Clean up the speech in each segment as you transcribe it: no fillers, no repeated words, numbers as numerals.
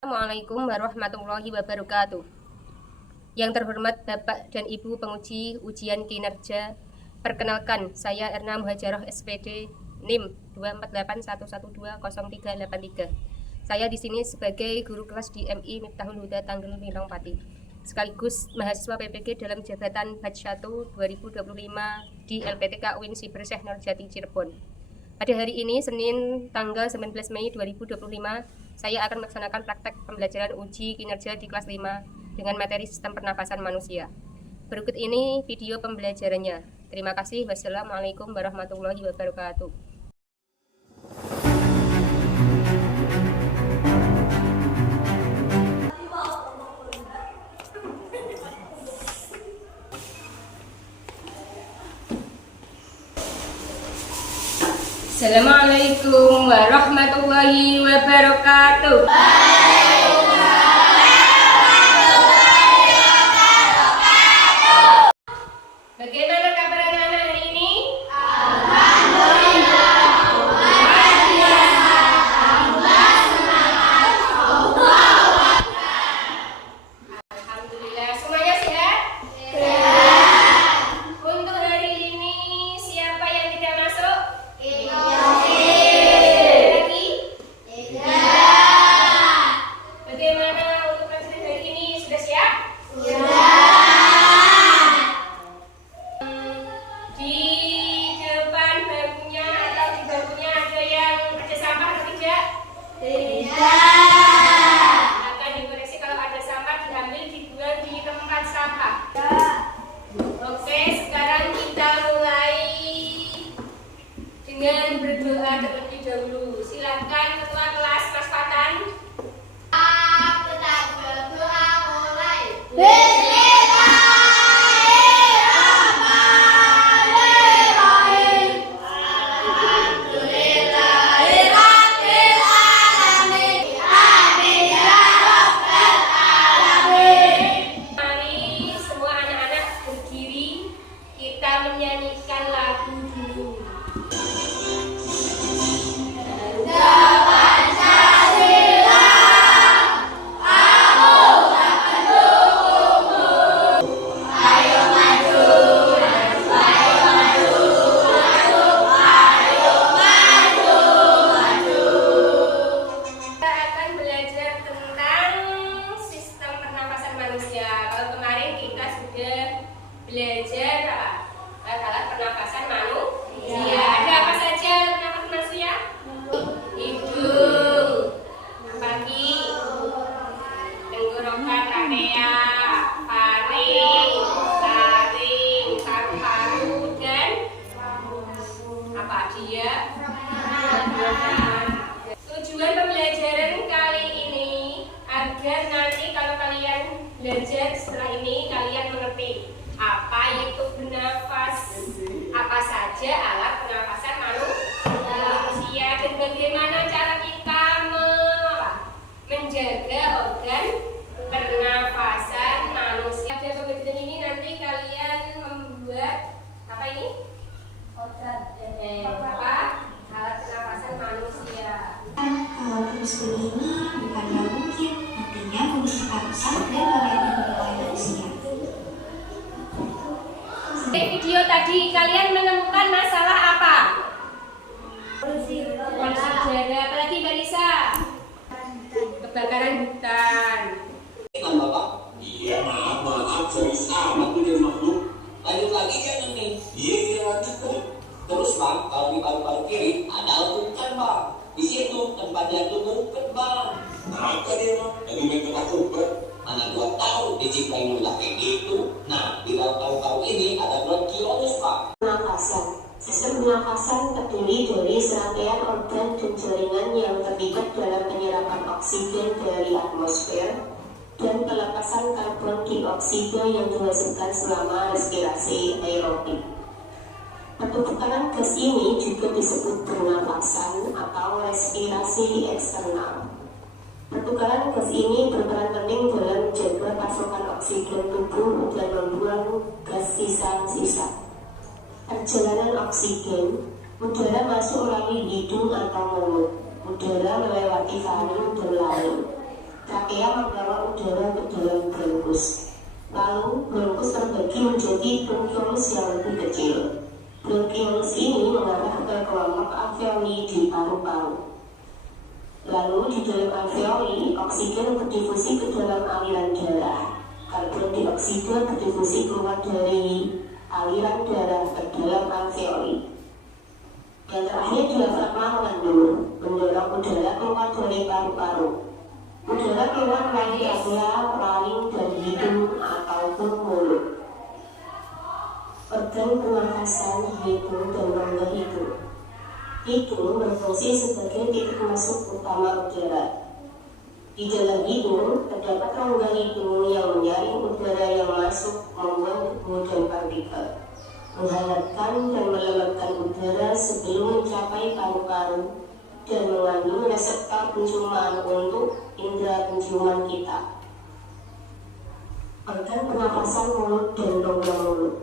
Assalamualaikum warahmatullahi wabarakatuh. Yang terhormat Bapak dan Ibu penguji ujian kinerja, perkenalkan saya Erna Muhajarah SPD NIM 24811203883. Saya di sini sebagai guru kelas di MI Miftahul Huda Tanggel Minang Pati, sekaligus mahasiswa PPG dalam jabatan Batch 1 2025 di LPTK UIN Siber Syekh Nurjati Cirebon. Pada hari ini, Senin tanggal 19 Mei 2025, saya akan melaksanakan praktek pembelajaran uji kinerja di kelas 5 dengan materi sistem pernafasan manusia. Berikut ini video pembelajarannya. Terima kasih. Wassalamualaikum warahmatullahi wabarakatuh. Assalamualaikum warahmatullahi wabarakatuh. Bagaimana kabar anak-anak hari ini? Alhamdulillah. Semuanya sehat? Untuk hari ini siapa yang tidak masuk? Bagaimana untuk pelajaran hari ini? Sudah siap? Di depan bangkunya atau di bangkunya ada yang ada sampah atau tidak? Akan dikoreksi kalau ada sampah diambil dibuang di tempat sampah. Oke, sekarang kita mulai dengan berdoa terlebih dahulu. Silakan ketua kelas Mas Fatan. Mari semua anak-anak berdiri, kita menyanyikan lagu dulu. Kita akan belajar tentang sistem pernapasan manusia. Kalau kemarin kita sudah belajar alat pernapasan manusia. Ada apa saja pernapasan manusia? Hidung, lagi, tenggorokan, trachea, faring, laring, paru-paru, dan apa dia? Tujuan pembelajaran kali ini agar nanti kalau kalian belajar setelah ini kalian mengerti apa itu bernafas, apa saja alat pernapasan manusia, dan bagaimana cara kita menjaga organ pernapasan manusia. Pada pembelajaran ini nanti kalian membuat apa ini? Apa? Alat pernapasan manusia. Kalau terus begini bukannya mungkin nantinya kondisi parusan dan layanan penilaian manusia. Di video tadi kalian menemukan masalah apa? Polusi udara. Apalagi Mbak Lisa? Kebakaran hutan. Bapak? Iya, maaf, serius amat tuh dia makhluk. Lanjut lagi jangan nih. Iya, lanjut tuh. Terus bang, kalau di paru-paru kiri ada alpukat bang. Di situ tempat jantung ngumpet bang. Apa dia bang? Lagi main petak umpet. Mana gua tahu diciptain udah kayak gitu. Nah, di dalam paru-paru ini ada bronkiolus bang. Pernafasan. Sistem pernafasan terdiri dari serangkaian organ dan jaringan yang terlibat dalam penyerapan oksigen dari atmosfer dan pelepasan karbon dioksida yang dihasilkan selama respirasi aerobik. Pertukaran gas ini juga disebut pernafasan atau respirasi eksternal. Pertukaran gas ini berperan penting dalam menjaga pasokan oksigen tubuh dan membuang gas sisa-sisa. Perjalanan oksigen, udara masuk melalui hidung atau mulut, udara melewati faring dan laring. rangkaian membawa udara ke dalam bronkus. Lalu bronkus terbagi menjadi bronkiolus yang lebih kecil. Bronkiolus ini mengarah ke kelompok alveoli di paru-paru. Lalu di dalam alveoli, oksigen berdifusi ke dalam aliran darah. Karbon dioksida berdifusi keluar dari aliran darah ke dalam alveoli. Yang terakhir diafragma mendorong udara keluar dari paru-paru. Udara keluar melalui area laring dan hidung ataupun mulut. Organ pernafasan hidung dan rongga hidung. Hidung berfungsi sebagai titik masuk utama udara. Di dalam hidung terdapat rongga hidung yang menyaring udara yang masuk, membuang debu dan partikel, menghangatkan dan melembabkan udara sebelum mencapai paru-paru, dan mengandung reseptor penciuman untuk indera penciuman kita. Organ pernafasan mulut dan rongga mulut.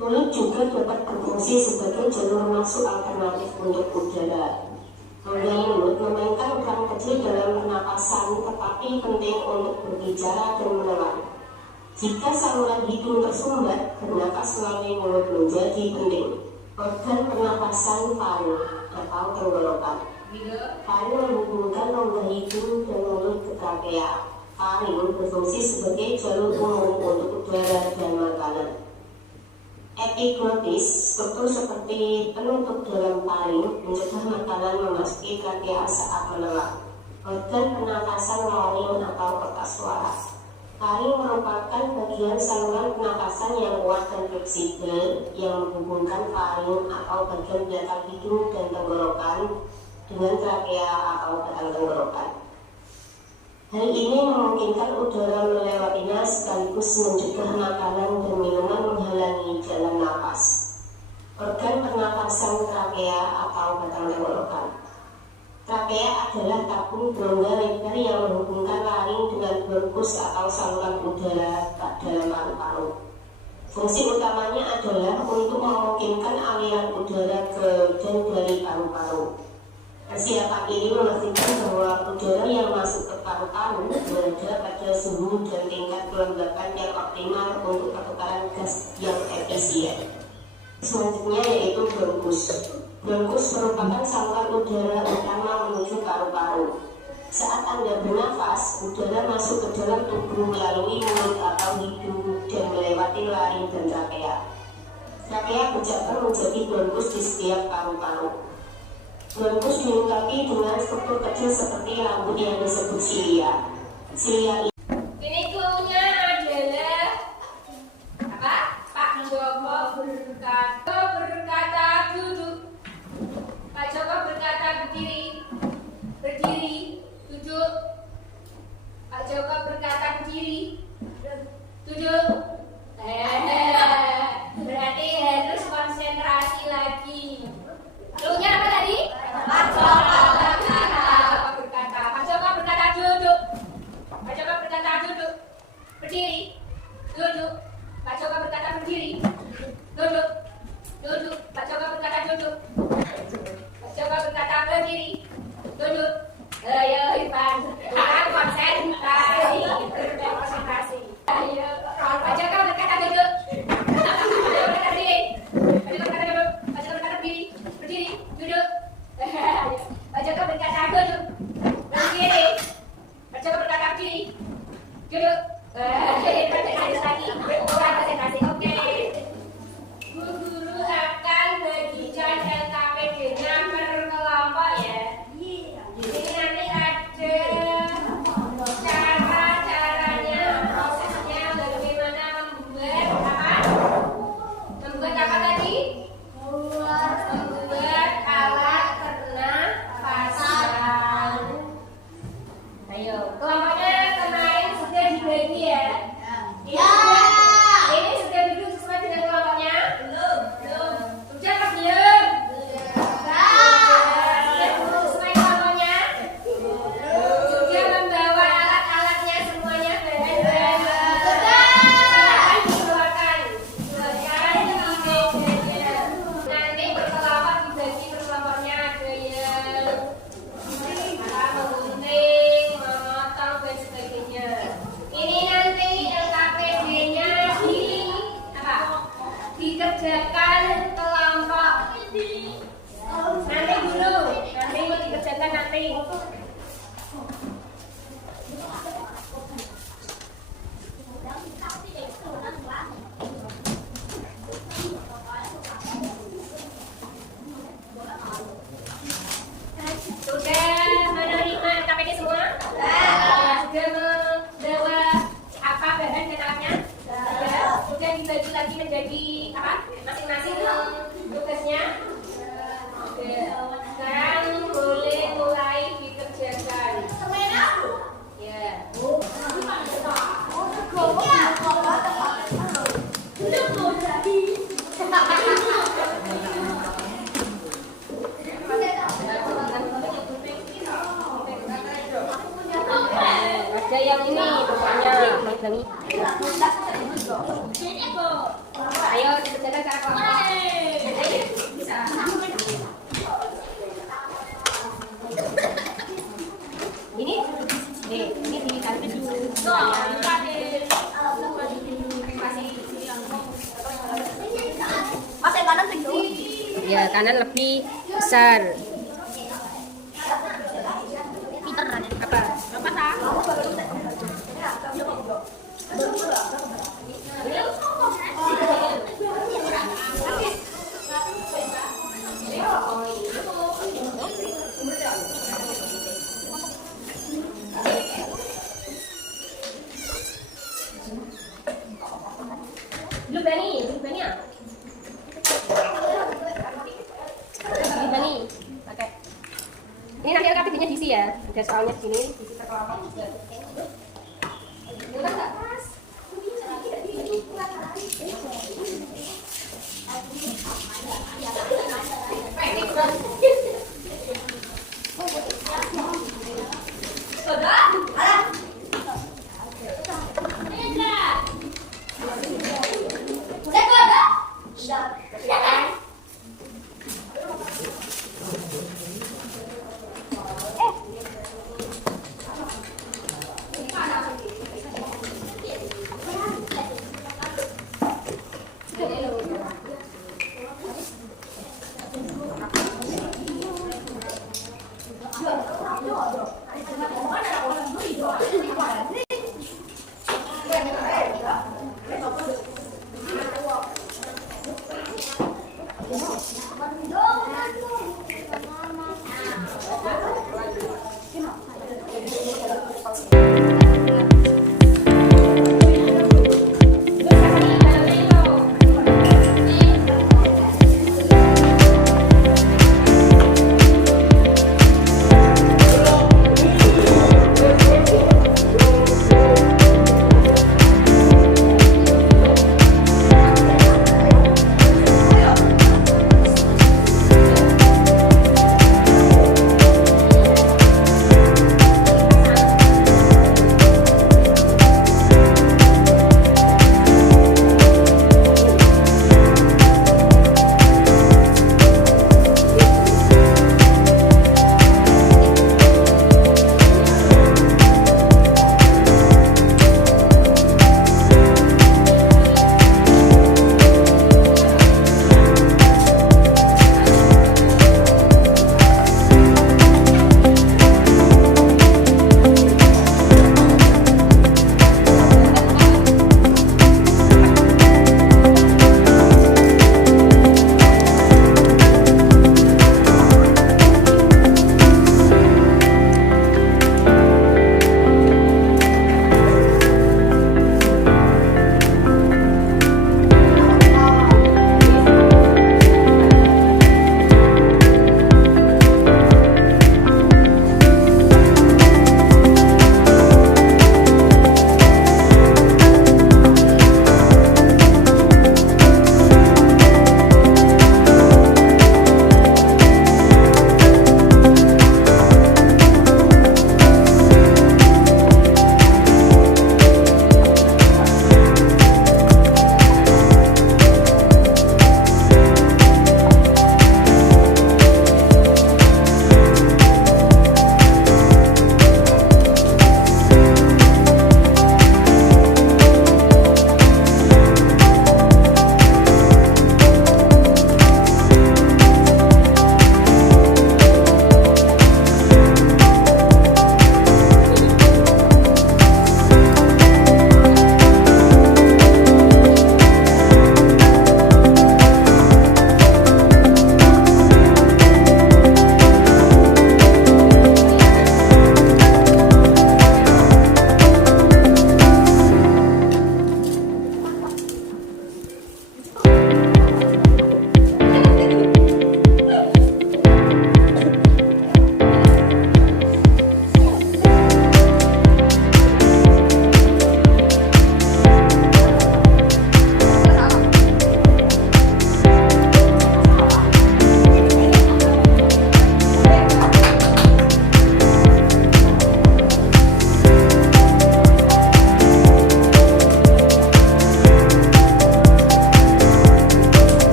Mulut juga dapat berfungsi sebagai jalur masuk alternatif untuk udara. Rongga mulut memainkan peran kecil dalam pernapasan, tetapi penting untuk berbicara dan menelan. Jika saluran hidung tersumbat, bernapas melalui mulut menjadi penting. Organ pernapasan paru atau tenggorokan. Paru menghubungkan rongga hidung dan mulut ke trakea. Paru berfungsi sebagai jalur umum untuk udara dan makanan. Epiglotis, struktur seperti penutup dalam taring, mencegah makanan memasuki trakea saat menelan. Organ pernapasan laring atau kotak suara. Taring merupakan bagian saluran pernapasan yang kuat dan fleksibel yang menghubungkan faring atau bagian belakang hidung dan tenggorokan dengan trakea atau batang tenggorokan. Hal ini memungkinkan udara melewatinya sekaligus mencegah makanan dan minuman menghalangi jalan napas. Organ pernapasan trakea atau batang tenggorokan. Trakea adalah tabung rongga lebar yang menghubungkan laring dengan bronkus atau saluran udara dalam paru-paru. Fungsi utamanya adalah untuk memungkinkan aliran udara ke dan dari paru-paru. Persiapan ini memastikan bahwa udara yang masuk ke paru-paru berada pada suhu dan tingkat kelembapan yang optimal untuk pertukaran gas yang efisien. Selanjutnya yaitu bronkus. Bronkus merupakan saluran udara utama menuju paru-paru. Saat Anda bernafas, udara masuk ke dalam tubuh melalui mulut atau hidung dan melewati laring dan trakea. Trakea bercabang menjadi bronkus di setiap paru-paru. Bronkus dilengkapi dengan struktur kecil seperti rambut yang disebut silia. Silia ini cluenya adalah apa? Pak Joko berkata duduk. Pak Joko berkata berdiri. Berdiri, duduk. Pak Joko berkata berdiri. Duduk. Berarti harus konsentrasi lagi. Cluenya apa tadi? Pak Joko berkata. Pak Joko berkata duduk. Pak Joko berkata duduk. Berdiri. Duduk. Pak Joko berkata berdiri. Duduk. Duduk. Pak Joko berkata duduk. Pak Joko berkata berdiri. Duduk. Ayo Ivan. Konsentrasi. Konsentrasi. Ayo. Pak Joko berkata duduk. Pak Joko berkata berdiri. Pak Joko berkata duduk. Pak Joko berkata berdiri. Berdiri. Duduk. Pak Joko berkata duduk. Berdiri. Pak Joko berkata berdiri. Duduk. Konsentrasi lagi. Konsentrasi. Oke. Guru akan bagikan LKP dengan per kelompok ya. Di sini nanti ada cara-caranya, prosesnya bagaimana membuat apa? Membuat apa tadi? Membuat alat pernafasan. Ayo, kelompoknya kemarin sudah dibagi ya? Ini sudah duduk sesuai dengan kelompoknya? Belum. Sudah apa belum? Sudah duduk sesuai kelompoknya? Sudah membawa alat-alatnya semuanya? Silakan dikeluarkan. Nanti berkelompok dibagi per kelompoknya ada yang menggunting, memotong dan sebagainya. Ada yang ini pokoknya Bang. Ayo dikerjakan cara kelompok. Ini ditarik dulu. Mas yang kanan tinggi. Ya, kanan lebih besar. Peter. Apa? Apa tak? Belum berani ya? Belum berani. Oke. Ini nanti LKTB-nya diisi ya. Ada soalnya di sini, diisi terkelompok juga. Bukan nggak pas.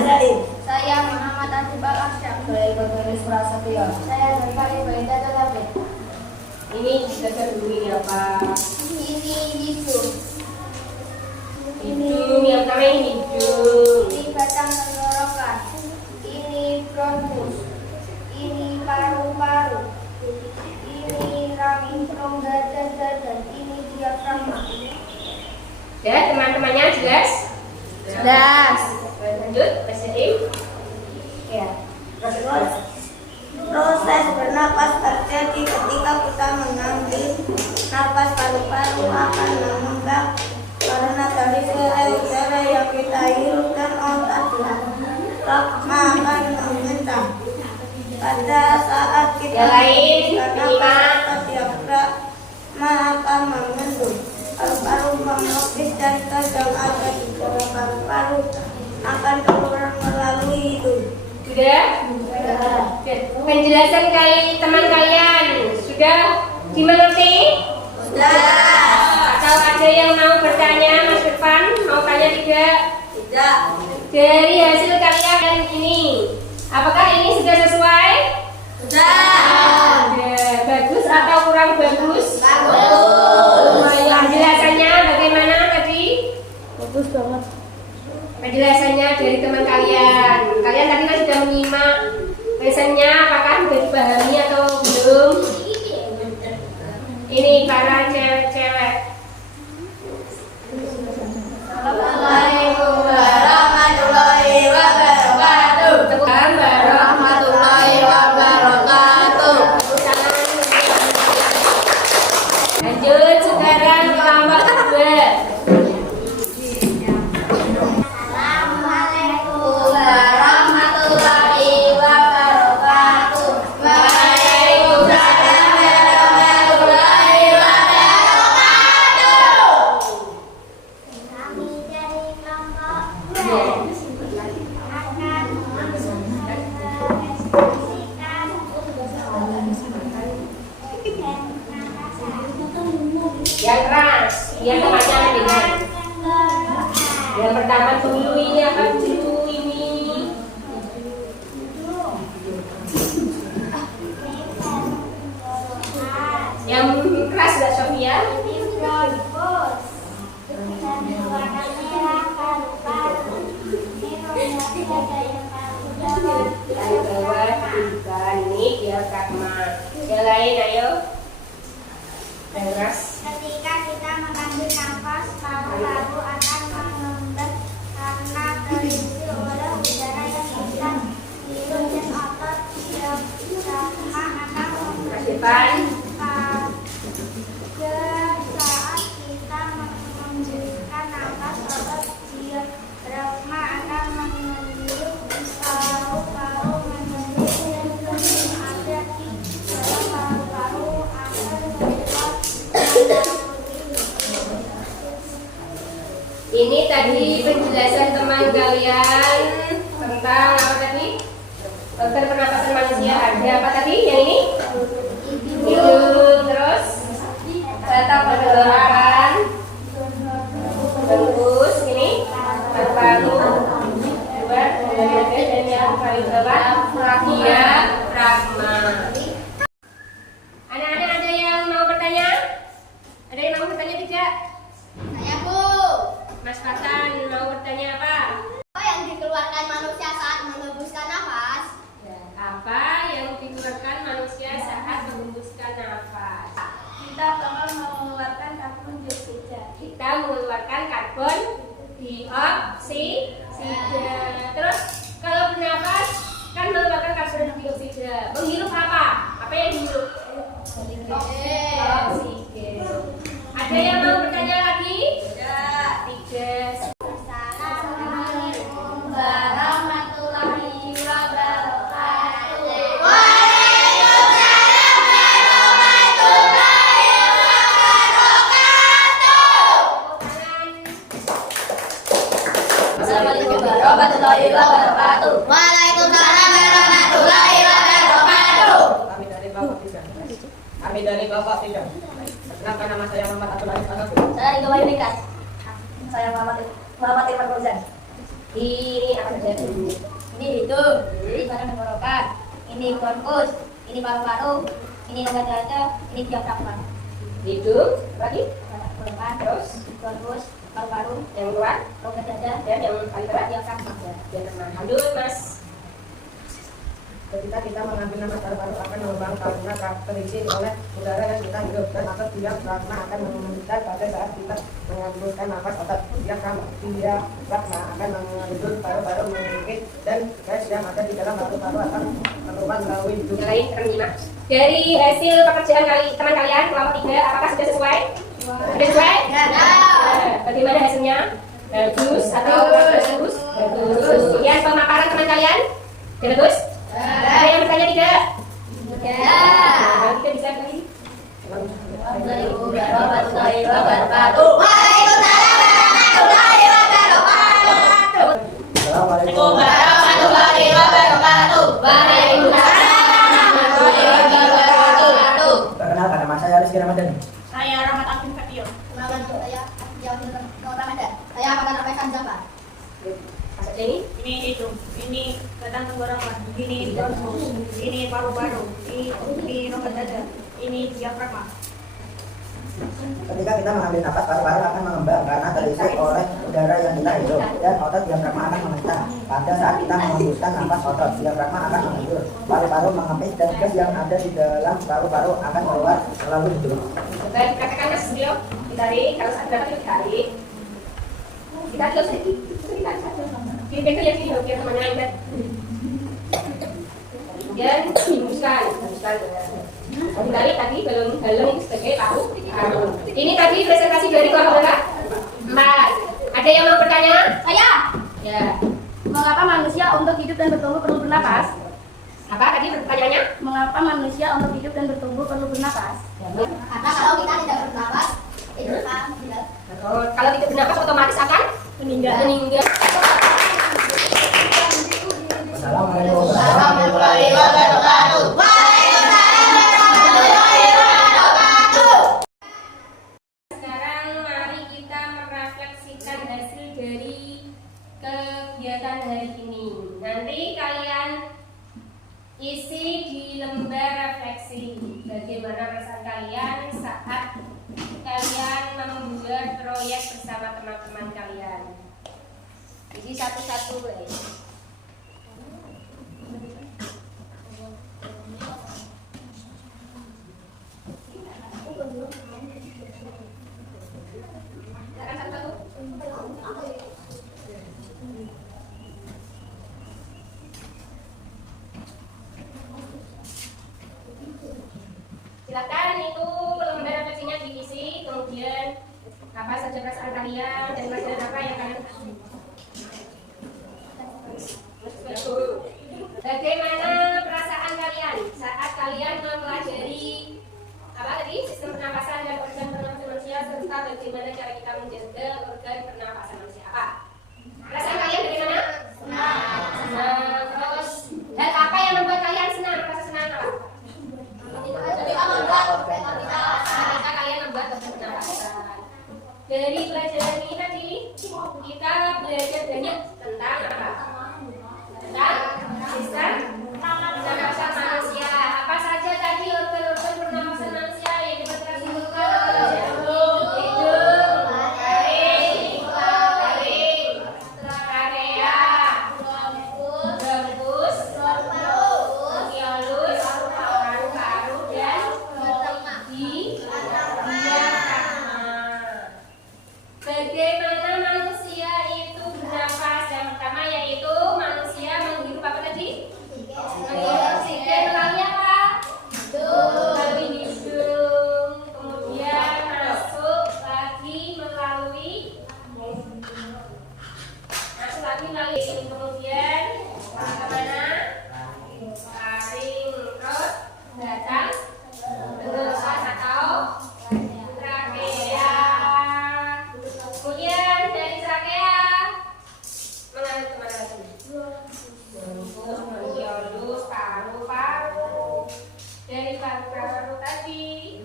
Zaid. Saya Muhammad Atibal Arsyad. Saya Iqbal Feris Prasetyo. Saya Nurfani Baida Telabe. Ini belajar dulu ini apa? Ini hidung. Hidung, yang pertama ini hidung. Ini batang tenggorokan. Ini bronkus. Ini paru-paru. Ini rahim rongga dan ini diafragma. Ya, teman-temannya jelas? Jelas. Lanjut, Mas Zaim. Ya. Proses bernapas terjadi ketika kita mengambil napas, paru-paru akan mengembang karena dari udara yang kita hirup dan otak rahma akan membentang. Pada saat kita Yang lain, napas, diafragma akan membendung. Paru-paru mengelopis dan kadang ada di dalam paru-paru akan keluar melalui hidung. Sudah? Penjelasan teman kalian sudah dimengerti? Sudah. Atau ada yang mau bertanya, Mas Irfan? Mau tanya tidak? Tidak. Dari hasil kalian ini, apakah ini sudah sesuai? Sudah. Bagus atau kurang bagus? Bagus. Penjelasannya bagaimana tadi? Bagus banget. Penjelasannya dari teman kalian. Kalian tadi kan sudah menyimak lesannya, apakah sudah dipahami atau belum? Ini para cewek-cewek. Assalamualaikum warahmatullahi wabarakatuh. Warahmatullahi wabarakatuh. Lanjut sekarang kelompok 2. Assalamualaikum warahmatullahi wabarakatuh. Waalaikumsalam warahmatullahi wabarakatuh. Kami dari kelompok 2 akan Yang keras, biar temannya dengar. Yang pertama dulu ini apa dulu ini? Yang keras Mbak Sofia? Dari bawah bukan ini diafragma. Yang lain ayo. Yang keras. Ketika kita mengambil nafas, paru-paru akan mengembang karena terisi oleh udara yang kita hirup dan otot diafragma akan Mas Irfan. pada saat kita menghembuskan nafas, otot diafragma akan menghirup paru-paru menghembus dan ada di dalam paru-paru akan keluar. Ini tadi penjelasan teman kalian tentang apa tadi? Organ pernapasan manusia. Ada apa tadi? Yang ini? Hidung, terus batang tenggorokan, bungkus, ini paru-paru, dua, dan yang paling bawah diafragma. Anak-anak ada yang mau bertanya? Ada yang mau bertanya tidak? Saya Bu. Mas Fatan mau bertanya apa? Apa yang dikeluarkan manusia saat menghembuskan nafas? Ya, apa yang dikeluarkan manusia saat menghembuskan nafas? Kita bakal mengeluarkan karbon dioksida. Kita mengeluarkan karbon dioksida. Terus kalau bernapas kan mengeluarkan karbon dioksida. Menghirup apa? Apa yang dihirup? Oksigen. Ada yang mau bertanya lagi? Tidak. Assalamualaikum warahmatullahi wabarakatuh. Assalamualaikum warahmatullahi wabarakatuh. Waalaikumsalam warahmatullahi wabarakatuh. Kami dari Bapak Tidak. Perkenalkan nama saya Muhammad Abdul Aziz Al-Habib. Saya Ridho Mayunikas. Saya Muhammad Irfan Fauzan. Ini apa saja? Ini hidung, ini badan tenggorokan, ini bronkus, ini paru-paru, ini rongga dada, ini diafragma. Hidung, lagi? Badan tenggorokan, Terus bronkus, paru-paru, yang keluar rongga dada, dan yang paling berat diafragma. Aduh, Mas. Ketika kita mengambil nafas, paru-paru akan mengembang karena terisi oleh udara yang kita hidup, dan otot diafragma akan mengemudikan pada saat kita mengambilkan nafas. Otot diafragma akan mengedut paru-paru mengikut, dan gas yang ada di dalam paru-paru akan keluar melalui hidung. Yang lain terima. Dari hasil pekerjaan teman kalian kelompok 3, apakah sudah sesuai? Sudah sesuai? Bagaimana hasilnya? Bagus atau bagus? Bagus. Kemudian pemaparan teman kalian? Sudah bagus? Ada yang bertanya tidak? Nah, kita bisa lagi. Assalamualaikum warahmatullahi wabarakatuh. Assalamualaikum. Warahmatullahi wabarakatuh. Waalaikumsalam warahmatullahi wabarakatuh. Perkenalkan, nama saya Rizky Ramadhani. Saya Rahmat Abdul Fatio. Kenalkan, saya Jawab Ramadan. Saya akan sampaikan Zafar. Masuk sini. Ini hidung, ini batang tenggorokan, ini bronkus, ini paru-paru, ini rongga dada, ini diafragma. Ketika kita mengambil nafas, paru-paru akan mengembang karena terisi oleh udara yang kita hidup, dan otot diafragma akan memecah. Pada saat kita menghembuskan nafas, otot diafragma akan mengendur, paru-paru mengempis, dan gas yang ada di dalam paru-paru akan keluar melalui hidung. Baik, katakan Mas Rio, ditarik. Kalau saat berapa itu ditarik. Ditarik terus lagi. Ditarik satu. Kiri ke yang sini, biar temannya ingat. Kemudian dihembuskan. Ditarik tadi balon ini sebagai paru. Ini tadi presentasi dari kelompok berapa? 4. Ada yang mau bertanya? Saya. Ya. Mengapa manusia untuk hidup dan bertumbuh perlu bernapas? Apa tadi pertanyaannya? Mengapa manusia untuk hidup dan bertumbuh perlu bernapas? Karena kalau kita tidak bernapas, itu akan meninggal. Kalau tidak bernapas otomatis akan meninggal. Assalamualaikum. Warahmatullahi wabarakatuh. Sekarang mari kita merefleksikan hasil dari kegiatan hari ini. Nanti kalian isi di lembar refleksi bagaimana perasaan kalian saat kalian membuat proyek bersama teman-teman kalian. Isi satu-satu guys. Silakan itu lembar refleksinya diisi, kemudian apa saja perasaan kalian dan pelajaran apa yang kalian ketahui. Bagaimana perasaan kalian saat kalian mempelajari apa tadi sistem pernapasan dan organ pernapasan manusia serta bagaimana cara kita menjaga organ pernapasan manusia? Apa? Perasaan kalian bagaimana? Senang. Terus dan apa yang membuat kalian senang? Rasa senang apa? Ketika kalian membuat pernapasan. Dari pelajaran ini tadi kita belajar banyak tentang apa? Tentang sistem pernapasan manusia. Apa saja tadi organ-organ pernapasan manusia yang dapat kita simpulkan? Hidung, taring, area, bronkus, alveolus, paru-paru, dan diafragma. Bagaimana manusia itu bernafas? Yang pertama yaitu manusia menghirup apa tadi? Menghirup oksigen melalui apa? Melalui hidung. Kemudian masuk lagi melalui kemudian kemana? Taring, terus datang berlepas atau trakea. Kemudian dari trakea mengalir kemana lagi? Alveolus, paru-paru. Dari paru-paru tadi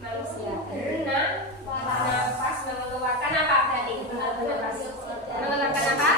manusia bernafas mengeluarkan apa tadi? Mengeluarkan apa?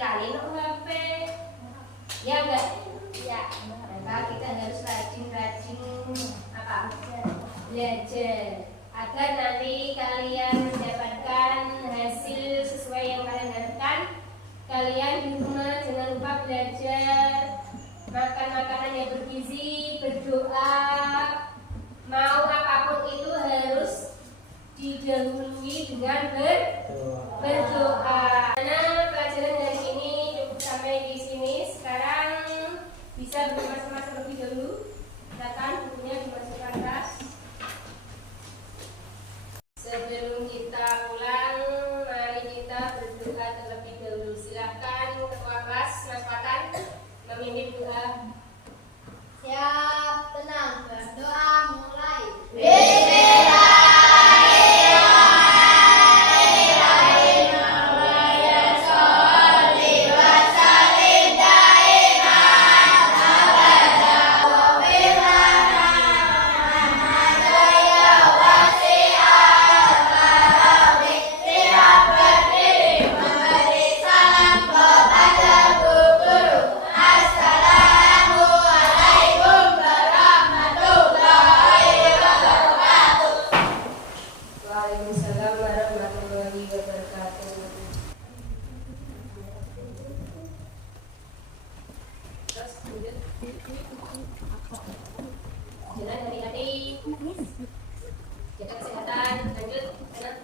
parkirane no HP. Ya enggak? Ya. Maka kita harus rajin-rajin apa? Belajar agar nanti kalian mendapatkan hasil sesuai yang kalian harapkan. Kalian di rumah jangan lupa belajar, makan makanan yang bergizi, berdoa. Mau apapun itu harus didahului dengan berdoa. Nah, pelajaran hari ini cukup sampai di sini. Sekarang bisa bermasing-masing terlebih dahulu. Silakan bukunya dimasukkan tas. Sebelum kita pulang, mari kita berdoa terlebih dahulu. Silakan ketua kelas Mas Fatan memimpin doa. Siap, tenang, berdoa mulai. Waalaikumsalam warahmatullahi wabarakatuh. Terus lanjut. Jalan hati-hati. Jaga kesehatan. Lanjut. Enak.